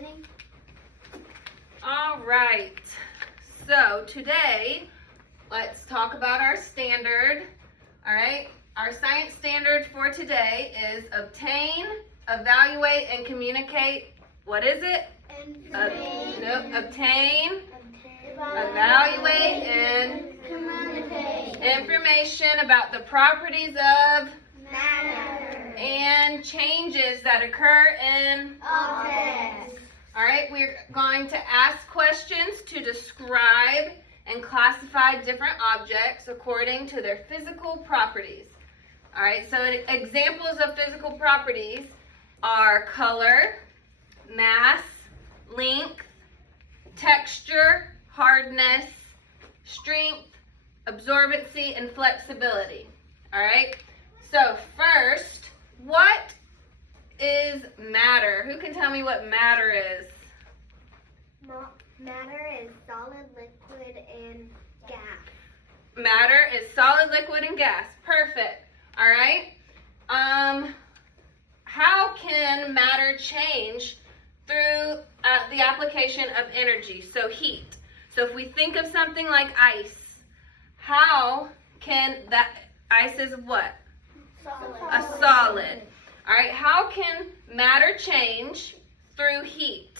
learning. All right. So today, let's talk about our standard. All right. Our science standard for today is obtain, evaluate, and communicate. What is it? Obtain, evaluate, and communicate. information about the properties of Matter. and changes that occur in. Objects. All right, we're going to ask questions to describe and classify different objects according to their physical properties. All right, so examples of physical properties are color, mass, length, texture, hardness, strength, absorbency, and flexibility. All right, so first, what is matter? Who can tell me what matter is? Matter is solid, liquid, and gas. Matter is solid, liquid, and gas. Perfect. All right. How can matter change through the application of energy? So heat. So if we think of something like ice, how can that ice is what? Solid. A solid. All right. How can matter change through heat?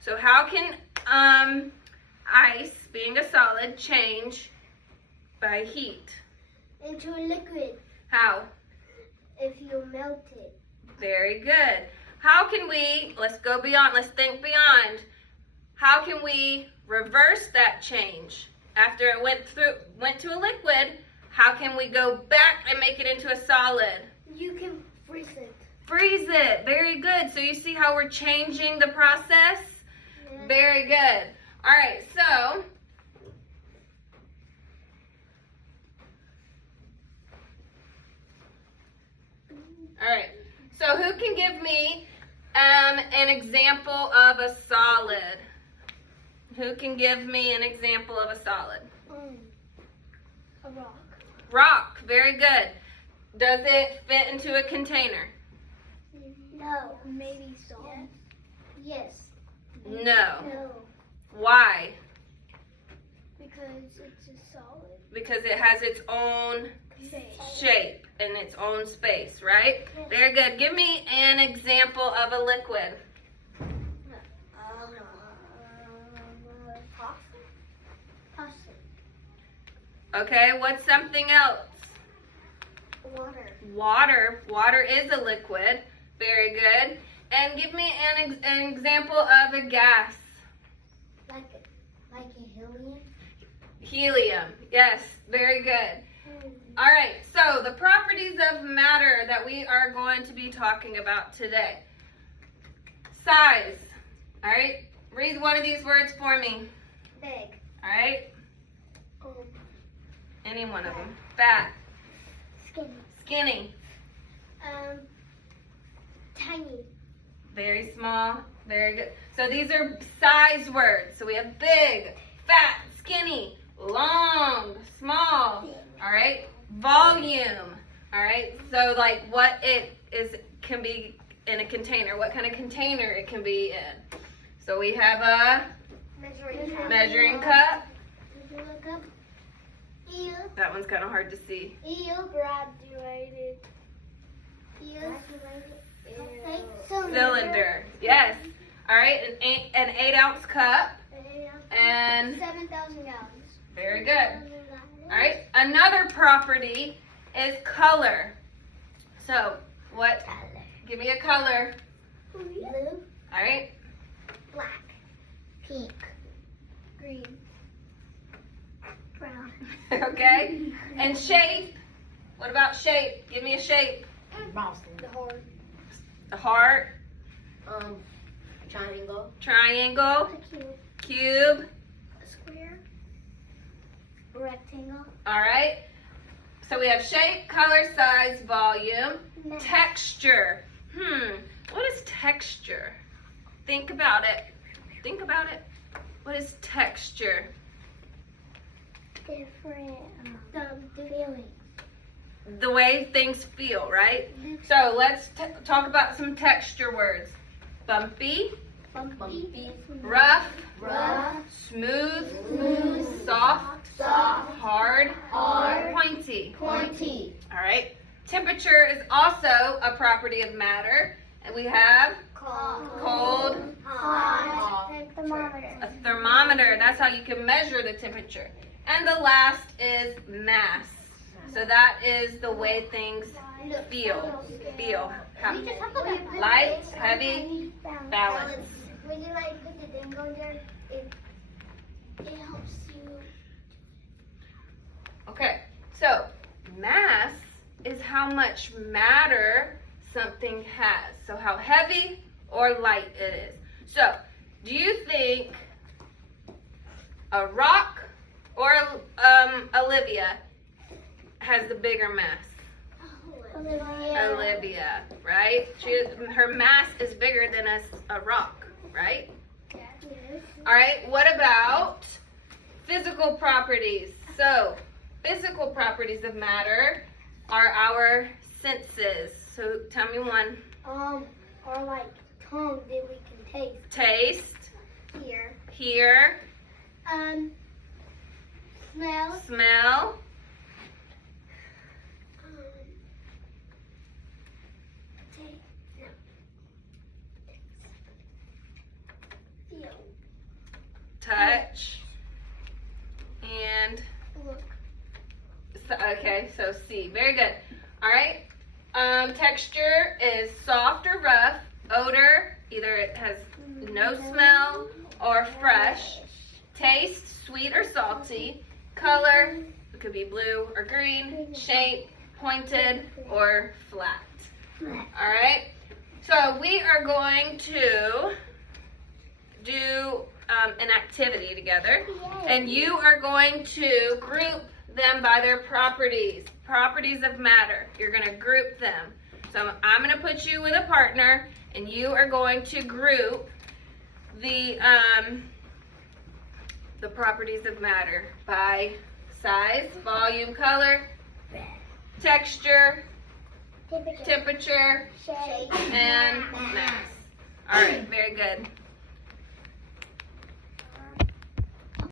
So how can ice, being a solid, change by heat? Into a liquid How? if you melt it. Very good. How can we, let's go beyond, let's think beyond. How can we reverse that change? After it went to a liquid, how can we go back and make it into a solid? You can freeze it. Freeze it. Very good. So you see how we're changing the process? Yeah. Very good. All right, so So who can give me an example of a solid? Who can give me an example of a solid? A rock. Rock. Very good. Does it fit into a container? No. Maybe so. Yes. No. No. Why? Because it's a solid Because it has its own shape. shape and its own space, right? Very good. Give me an example of a liquid. Pasta. Okay, what's something else? Water. Water. Water is a liquid. Very good. And give me an example of a gas. Like a helium. Helium. Yes, very good. All right, so the properties of matter that we are going to be talking about today. Size. All right, read one of these words for me. Big. All right, any one of them. Fat. Skinny. Skinny. Tiny. Very small. Very good. So these are size words. So we have big, fat, skinny, long, small. All right. Volume. All right. So like what it is can be in a container. What kind of container it can be in. So we have a measuring cup. Did you look up? That one's kind of hard to see. Graduated. Cylinder. Yes. All right. An 8-ounce cup. And 7,000 gallons. very good. All right. Another property is color. So what? Give me a color. Blue. All right. Black. Pink. Green. Brown. Okay. And shape. What about shape? Give me a shape. The heart. A heart. Triangle. Triangle. Cube. Square. Rectangle. All right. So we have shape, color, size, volume, texture. What is texture? Think about it. Think about it. What is texture? Different feeling. The way things feel, right? So let's talk about some texture words. Bumpy, Bumpy. rough, Rough. smooth, Smooth. soft, Soft. hard, Hard. pointy. Pointy. All right. Temperature is also a property of matter, and we have cold, Hot. Thermometer. a thermometer. That's how you can measure the temperature. And the last is mass. So that is the way things feel. How- Light, heavy, balance. When you like put the thing on there, it helps you. Okay, so mass is how much matter something has. So how heavy or light it is. So, do you think a rock or Olivia has the bigger mass? Olivia, right? Her mass is bigger than a rock, right? All right, what about physical properties? So, physical properties of matter are our senses. So, tell me one. Or like tongue that we can taste. Taste, Here. hear, Smell. smell, Taste. No. Feel. touch, and Look. okay, so see. Very good. All right. Texture is soft or rough. Odor, either it has no smell or fresh. Taste, sweet or salty. Color, it could be blue or green. Shape, pointed or flat. All right. So we are going to do an activity together, and you are going to group them by their properties of matter. You're going to group them. So I'm going to put you with a partner, and you are going to group the properties of matter by size, volume, color, texture, temperature, Shape. and mass. All right, very good.